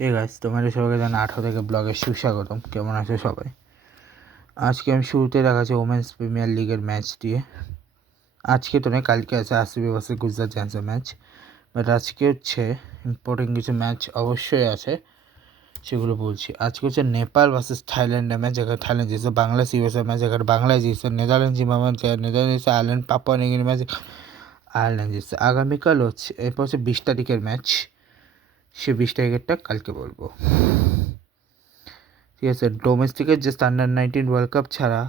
Hey guys, তোমাদের সবাইকে জানা 18 থেকে ব্লগে সুস্বাগতম। কেমন আছো সবাই? আজকে আমি শুরুতে রাখাচ্ছি ওমেন্স প্রিমিয়ার লিগের ম্যাচ দিয়ে। আজকে তো নয়, কালকে আছে আরসিবি ভার্সেস গুজরাট জায়ান্টসের ম্যাচ। বাট আজকে হচ্ছে ইম্পর্টেন্ট কিছু ম্যাচ অবশ্যই আছে, সেগুলো বলছি। আজকে হচ্ছে নেপাল ভার্সেস থাইল্যান্ডের ম্যাচ, যেখানে থাইল্যান্ড জিতছে। বাংলাদেশ ইউএসএর ম্যাচ, যেখানে বাংলাদেশ জিতছে। নেদারল্যান্ড জিম্বাবুয়ে, নেদারল্যান্ড জিতছে। আয়ারল্যান্ড পাপুয়া নিউগিনির ম্যাচ, আয়ারল্যান্ড জিতছে। আগামীকাল হচ্ছে, এরপর হচ্ছে 20 তারিখের ম্যাচ। সে 20 তারিখেরটা কালকে বলবো, ঠিক আছে? ডোমেস্টিকের যে আন্ডার-19 ওয়ার্ল্ড কাপ ছাড়া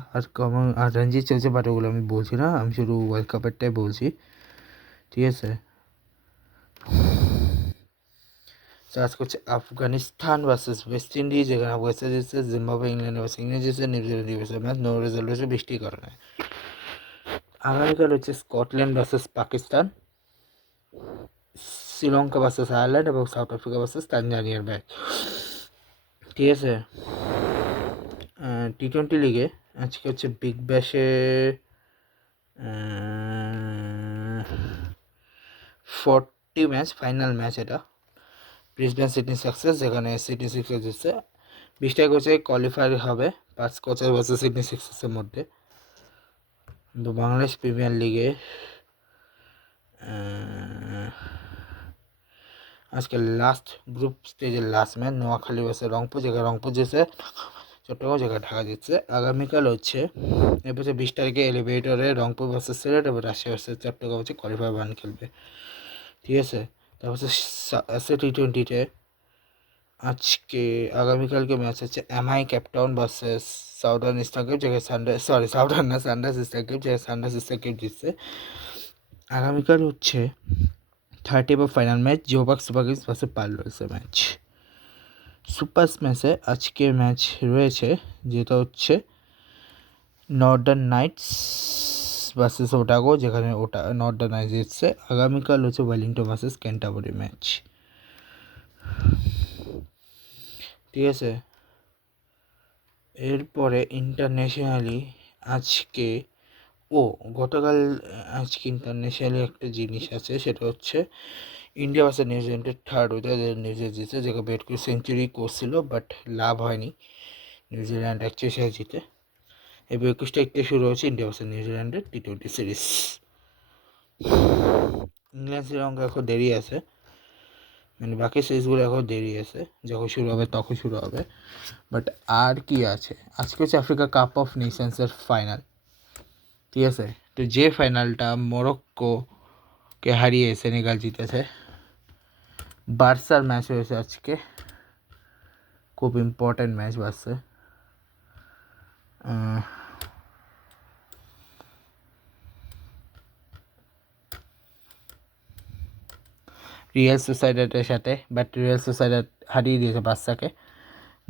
আর রঞ্জি চলছে, বাট ওগুলো আমি বলছি না, আমি শুধু ওয়ার্ল্ড কাপেরটাই বলছি, ঠিক আছে? আজকে হচ্ছে আফগানিস্তান ভার্সেস ওয়েস্ট ইন্ডিজ, যেখানে ওয়েস্ট ইন্ডিজ জিতছে। জিম্বাবুয়ে ইংল্যান্ড ভার্সেস ইংল্যান্ড জিতছে। New Zealand USA match no result হয়েছে বৃষ্টির কারণে। আগামীকাল হচ্ছে Scotland versus Pakistan, Sri Lanka versus Ireland এবং সাউথ আফ্রিকা ভার্সেস তানজানিয়ার ম্যাচ, ঠিক আছে? টি-20 লিগে আজকে হচ্ছে বিগ ব্যাশে 40 ম্যাচ, ফাইনাল ম্যাচ এটা। ব্রিসবেন সিডনি সাকসেস, যেখানে সিডনি সিক্সার্স জিতছে। 20 তারিখ হচ্ছে কোয়ালিফায়ার হবে পাঁচ কোচের ভার্সেস সিডনি সিক্সার্সের মধ্যে। কিন্তু বাংলাদেশ প্রিমিয়ার লিগে আজকে লাস্ট গ্রুপ স্টেজের last match, Noakhali versus Rangpur, যেখানে রংপুর জিতছে। চট্টগ্রাম, যেখানে ঢাকা জিতছে। আগামীকাল হচ্ছে, এরপর 20 তারিখে এলিভেটরে রংপুর ভার্সেস সিলেট এবং রাজশাহী ভার্সেস চট্টগ্রাম হচ্ছে কোয়ালিফায়ার 1 খেলবে, ঠিক আছে? তারপর হচ্ছে টি-20তে আজকে আগামীকালকে ম্যাচ হচ্ছে MI Cape Town versus Southern Eastern Cape, যেখানে সানরাইজ স্টার কিপ, যেখানে সানরাইজ স্টার কিপ জিতছে। আগামীকাল হচ্ছে 30 বা final match, Joburg Super Kings versus পারলসের ম্যাচ। সুপার ম্যাচে আজকে ম্যাচ রয়েছে, যেটা হচ্ছে নর্দার্ন নাইটস ভার্সেস ওটাগো, যেখানে নর্দার্ন নাইটস জিতছে। আগামীকাল হচ্ছে ওয়েলিংটন ভার্সেস ক্যান্টারবারি ম্যাচ, ঠিক আছে? এরপরে ইন্টারন্যাশনালি আজকে গতকাল আজকে ইন্টারন্যাশনালি একটা জিনিস আছে, সেটা হচ্ছে ইন্ডিয়া ভার্সেস নিউজিল্যান্ডের থার্ড হতে নিউজিল্যান্ড জিতে, যেখানে ব্যাট করে সেঞ্চুরি করছিল, বাট লাভ হয়নি। নিউজিল্যান্ড অ্যাকচুয়ালি শেষ জিতে। এবার 21 তারিখ থেকে শুরু হচ্ছে ইন্ডিয়া ভার্সেস নিউজিল্যান্ডের টি-20 সিরিজ। ইংল্যান্ড শ্রীলঙ্কা এখন দেরি আছে, মানে বাকি সিরিজগুলো এখন দেরি আছে, যখন শুরু হবে তখন শুরু হবে। বাট আর কি আছে, আজকে হচ্ছে আফ্রিকা কাপ অফ নেশনসের ফাইনাল, ঠিক আছে? তো যে ফাইনালটা মরক্কোকে হারিয়ে সেনেগাল জিতেছে। বার্সার ম্যাচ হয়েছে আজকে, খুব ইম্পর্ট্যান্ট ম্যাচ বার্সে। রিয়াল সোসাইডাদের সাথে, বাট রিয়াল সোসাইডাদ হারিয়ে দিয়েছে বার্সাকে।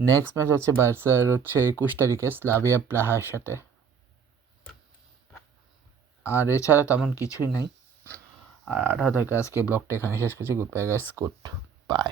নেক্সট ম্যাচ হচ্ছে বার্সার হচ্ছে 21 তারিখে স্লাভিয়া প্রাহার সাথে। আর এছাড়া তেমন কিছুই নেই। আর 18 তারিখে আজকে ব্লগটা এখানে শেষ করছি। Good bye guys, good bye.